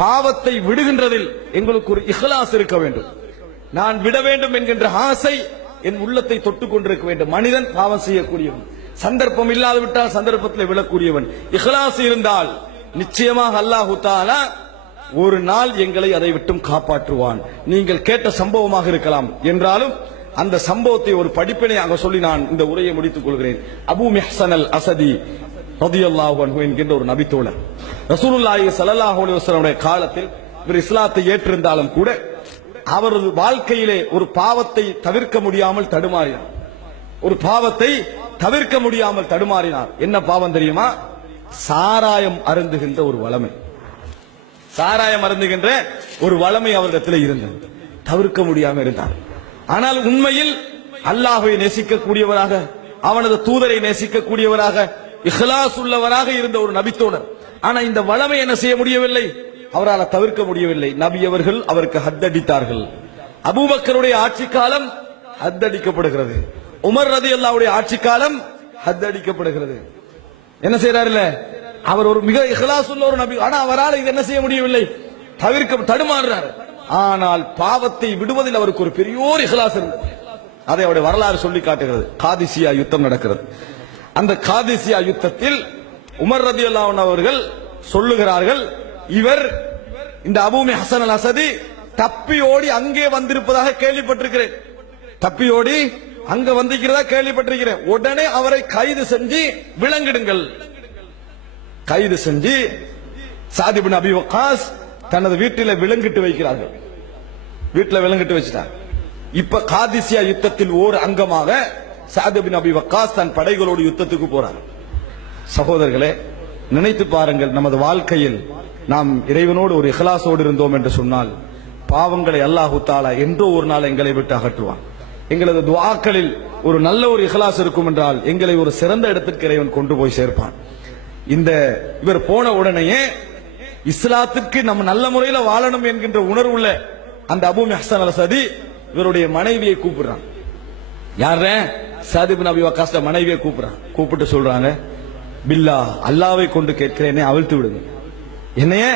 பாவத்தை விடுகின்றதில் எங்களுக்கு ஒரு இஹ்லாஸ் இருக்க வேண்டும். நான் விட வேண்டும் என்கின்ற ஆசை என் உள்ளத்தை தொட்டுக் கொண்டிருக்க வேண்டும். மனிதன் பாவம் செய்யக்கூடியவன். சந்தர்ப்பம் இல்லாது விட்டால் சந்தர்ப்பத்தில் விழக்கூடியவன். இஹ்லாஸ் இருந்தால் நிச்சயமாக அல்லாஹு தாலா ஒரு நாள் எங்களை அதை விட்டும் காப்பாற்றுவான். நீங்கள் கேட்ட சம்பவமாக இருக்கலாம். என்றாலும் அந்த சம்பவத்தை ஒரு படிப்பினையாக சொல்லி நான் இந்த உரையை முடித்துக் கொள்கிறேன். அபு மெஹ்சன் அல் அசதி ரதியல்லாஹு அன்ஹு என்கின்ற ஒரு நபித்தோழர். ரசூலுல்லாஹி ஸல்லல்லாஹு அலைஹி வஸல்லம் காலத்தில் இவர் இஸ்லாத்தை ஏற்றிருந்தாலும் கூட அவரது வாழ்க்கையிலே ஒரு பாவத்தை தவிர்க்க முடியாமல் தடுமாறினார். ஒரு பாவத்தை தவிர்க்க முடியாமல் தடுமாறினார். என்ன பாவம் தெரியுமா? சாராயம் அருந்துகின்ற ஒரு வளமை. சாராயம் அருந்துகின்ற ஒரு வளமை அவரிடத்தில் இருந்தது. தவிர்க்க முடியாமல் இருந்தார். ஆனால் உண்மையில் அல்லாஹை நேசிக்கக்கூடியவராக அவனது தூதரை நேசிக்கக்கூடியவராக இஹ்லாஸ் உள்ளவராக இருந்த ஒரு நபித்தோழர். ஆனா இந்த வளமை என்ன செய்ய முடியவில்லை? அவரால் தவிர்க்க முடியவில்லை. நபி அவர்கள் அவருக்கு ஹத்தடித்தார்கள் அபூபக்கருடைய ஆட்சி காலம் ஹத்தடிக்கப்படுகிறது உமர் ரதி அல்லாவுடைய ஆட்சி காலம் ஹத்தடிக்கப்படுகிறது என்ன செய்யறாருல்ல அவர் ஒரு மிக இஹ்லாஸ் உள்ள ஒரு நபி. ஆனா அவரால் இது என்ன செய்ய முடியவில்லை? தவிர்க்க தடுமாறுறாரு. ஆனால் பாவத்தை விடுவதில் அவருக்கு ஒரு பெரியோர் இஹ்லாஸ் இருந்தது அதை அவருடைய வரலாறு சொல்லி காட்டுகிறது. காதிசியா யுத்தம் நடக்கிறது. அந்த காதிசியா யுத்தத்தில் உமர் ரதி அவர்கள் சொல்லுகிறார்கள் இவர் இந்த அபூமி ஹசன் அல் அசதி தப்பி ஓடி அங்கே வந்திருப்பதாக கேள்விப்பட்டிருக்கிறேன். தப்பி ஓடி அங்க வந்திருக்கிறதா கேள்விப்பட்டிருக்கிறேன். உடனே அவரை கைது செஞ்சு விலங்கிடுங்கள். கைது செஞ்சு சாதிபின் அபி வக்காஸ் தனது வீட்டில விலங்கிட்டு வைக்கிறார்கள். வீட்டில் விலங்கிட்டு வச்சிட்டார். இப்ப காதிசியா யுத்தத்தில் ஓர் அங்கமாக சாதபின் அபி வக்காஸ் தன் படைகளோடு யுத்தத்துக்கு போறார். சகோதரர்களே நினைத்து பாருங்கள் நமது வாழ்க்கையில் நாம் இறைவனோடு ஒரு இஹ்லாசோடு இருந்தோம் என்று சொன்னால் பாவங்களை அல்லாஹு தாலா என்றோ ஒரு நாள் எங்களை விட்டு அகற்றுவான். எங்களது துவாக்களில் ஒரு நல்ல ஒரு இஹ்லாஸ் இருக்கும் என்றால் எங்களை ஒரு சிறந்த இடத்திற்கு இறைவன் கொண்டு போய் சேர்ப்பான். இந்த இவர் போன உடனேயே இஸ்லாத்திற்கு நம்ம நல்ல முறையில வாழணும் என்கின்ற உணர்வுள்ள அந்த அபு ஹசன் அல் சதி இவருடைய மனைவியை கூப்பிடுறான். யார சாதிப் நபி வக்காஸ்ட மனைவியை கூப்பிடுறான். கூப்பிட்டு சொல்றாங்க பில்லா அல்லாவை கொண்டு கேட்கிறேனே அவிழ்த்து விடுங்க. என்னையே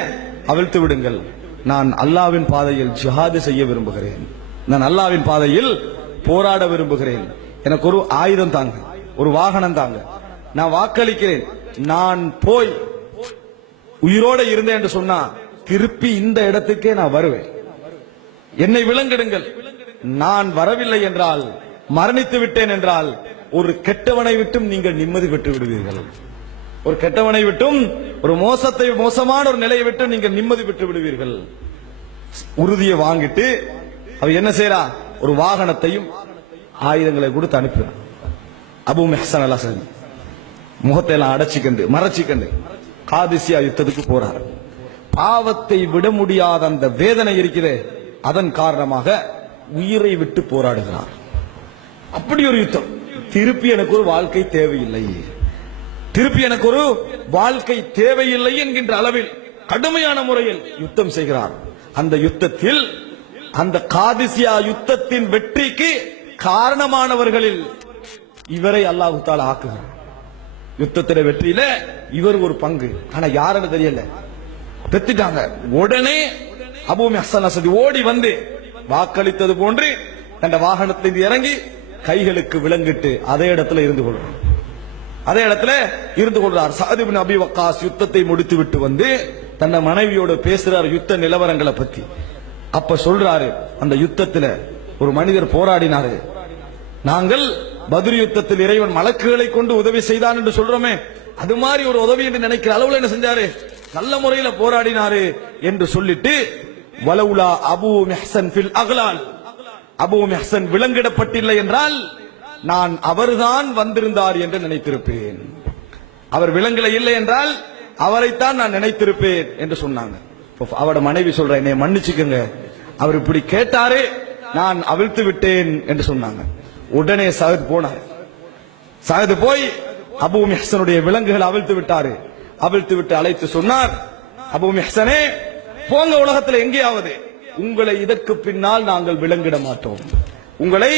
அவிழ்த்து விடுங்கள். நான் அல்லாவின் பாதையில் ஜிஹாது செய்ய விரும்புகிறேன். நான் அல்லாவின் பாதையில் போராட விரும்புகிறேன். எனக்கு ஒரு ஆயுதம் தாங்க ஒரு வாகனம் தாங்க. நான் வாக்களிக்கிறேன். நான் போய் உயிரோட இருந்தேன் என்று சொன்னா திருப்பி இந்த இடத்துக்கே நான் வருவேன். என்னை விலங்கிடுங்கள். நான் வரவில்லை என்றால் மரணித்து விட்டேன் என்றால் ஒரு கெட்டவனை விட்டும் நீங்கள் நிம்மதி பெற்று விடுவீர்கள். ஒரு கெட்டவனை விட்டும் ஒரு மோசத்தை மோசமான ஒரு நிலையை விட்டு நீங்கள் நிம்மதி பெற்று விடுவீர்கள். உறுதியை வாங்கிட்டு அவ என்ன செய்யறா ஒரு வாகனத்தையும் ஆயுதங்களை கொடுத்து அனுப்பினான் அபு மெஹசன் அல் அசதி முகத்தை எல்லாம் அடைச்சிக்கண்டு மறைச்சிக்கண்டு காதிசியா யுத்தத்துக்கு போறார். பாவத்தை விட முடியாத அந்த வேதனை இருக்கிறது. அதன் காரணமாக உயிரை விட்டு போராடுகிறார். அப்படி ஒரு யுத்தம். திருப்பி எனக்கு ஒரு வாழ்க்கை தேவையில்லை. திருப்பி எனக்கு ஒரு வாழ்க்கை தேவையில்லை என்கின்ற அளவில் கடுமையான முறையில் யுத்தம் செய்கிறார். அந்த யுத்தத்தில் அந்த காதிசியா யுத்தத்தின் வெற்றிக்கு காரணமானவர்களில் இவரை அல்லாஹு தாலா ஆக்குகிறார். யுத்தத்தில வெற்றியில இவர் ஒரு பங்கு. ஆனா யாருன்னு தெரியல. பெத்துட்டாங்க. உடனே அபூமி ஹசன் அசதி ஓடி வந்து வாக்களித்தது போன்று தன் வாகனத்தில் இறங்கி கைகளுக்கு விளங்கிட்டு அதே இடத்துல இருந்து கொள்ளும். அதே இடத்துல இருந்து கொள்றார். சாதிபின் அபி வக்காஸ் யுத்தத்தை முடித்து விட்டு வந்து தன்னை மனைவியோட பேசுறார் யுத்த நிலவரங்களை பத்தி அப்ப சொல்றாரு அந்த யுத்தத்துல ஒரு மனிதர் போராடினாரு. நாங்கள் பதில் யுத்தத்தில் இறைவன் மலக்குகளை கொண்டு உதவி செய்தான் என்று சொல்றோமே. அது மாதிரி ஒரு உதவி என்று நினைக்கிற அளவுல என்ன செஞ்சாரு? நல்ல முறையில போராடினாரு என்று சொல்லிட்டு வலவுலா அபு மெஹசன் ஃபில் அகலால் அபு ஹசன் விலங்கிடப்பட்டில்லை என்றால் நான் அவர்தான் வந்திருந்தார் என்று நினைத்திருப்பேன். அவர் விலங்குல இல்லை என்றால் அவரைத்தான் நான் நினைத்திருப்பேன் என்று சொன்னாங்க. இப்ப அவரோட மனைவி சொல்ற என்னை மன்னிச்சுக்கங்க. அவர் இப்படி கேட்டாரு நான் அவிழ்த்து விட்டேன் என்று சொன்னாங்க. உடனே சகது போனார். சகது போய் அபூமி ஹசனுடைய விலங்குகள் அவிழ்த்து விட்டாரு. அவிழ்த்து விட்டு அழைத்து சொன்னார் அபூமி ஹசனே போங்க உலகத்தில் எங்கேயாவது. உங்களை இதற்கு பின்னால் நாங்கள் விளங்கிட மாட்டோம். உங்களை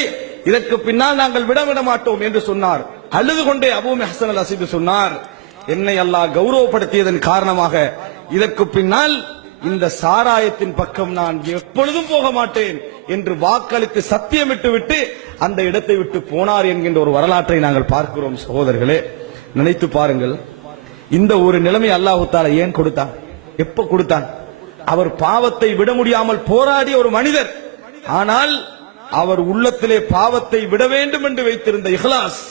இதற்கு பின்னால் நாங்கள் விடவிட மாட்டோம் என்று சொன்னார். அழுது கொண்டே அபூமி ஹசன் அல் அசீது சொன்னார் என்னை அல்லாஹ் கௌரவப்படுத்தியதன் காரணமாக இதற்கு பின்னால் இந்த சாராயத்தின் பக்கம் நான் எப்பொழுதும் போக மாட்டேன் என்று வாக்களித்து சத்தியமிட்டு விட்டு அந்த இடத்தை விட்டு போனார் என்கின்ற ஒரு வரலாற்றை நாங்கள் பார்க்கிறோம் சகோதரர்களே. நினைத்து பாருங்கள் இந்த ஒரு நிலைமை அல்லாஹு தாலா ஏன் கொடுத்தான்? எப்ப கொடுத்தான்? அவர் பாவத்தை விட முடியாமல் போராடிய ஒரு மனிதர். ஆனால் அவர் உள்ளத்திலே பாவத்தை விட வேண்டும் என்று வைத்திருந்த இஹ்லாஸ்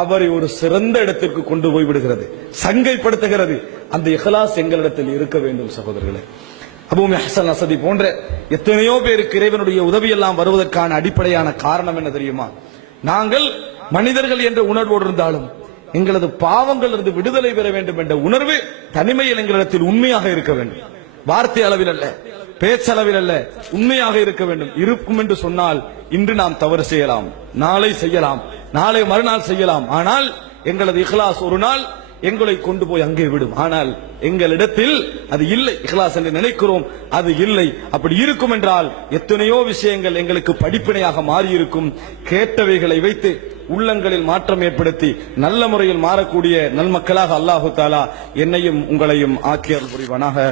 அவரை ஒரு சிறந்த இடத்திற்கு கொண்டு போய் விடுகிறது சங்கைப்படுத்துகிறது. அந்த இஹ்லாஸ் எங்களிடத்தில் இருக்க வேண்டும் சகோதரர்களே. அபூமி ஹசன் அசதி போன்ற எத்தனையோ பேருக்கு இறைவனுடைய உதவியெல்லாம் வருவதற்கான அடிப்படையான காரணம் என்ன தெரியுமா? நாங்கள் மனிதர்கள் என்ற உணர்வோடு இருந்தாலும் எங்களது பாவங்கள் இருந்து விடுதலை பெற வேண்டும் என்ற உணர்வு தனிமையில் எங்களிடத்தில் உண்மையாக இருக்க வேண்டும். வார்த்தை அளவில் அல்ல பேச்சளவில் அல்ல உண்மையாக இருக்க வேண்டும். இருக்கும் என்று சொன்னால் இன்று நாம் தவறு செய்யலாம் நாளை செய்யலாம் நாளை மறுநாள் செய்யலாம். ஆனால் எங்களது இஹ்லாஸ் ஒரு நாள் எங்களை கொண்டு போய் அங்கே விடும். ஆனால் எங்களிடத்தில் அது இல்லை இஹ்லாஸ் என்று நினைக்கிறோம் அது இல்லை. அப்படி இருக்கும் என்றால் எத்தனையோ விஷயங்கள் எங்களுக்கு படிப்பினையாக மாறி இருக்கும் கேட்டவைகளை வைத்து உள்ளங்களில் மாற்றம் ஏற்படுத்தி நல்ல முறையில் மாறக்கூடிய நல்மக்களாக அல்லாஹு தாலா என்னையும் உங்களையும் ஆக்கியல் புரிவனாக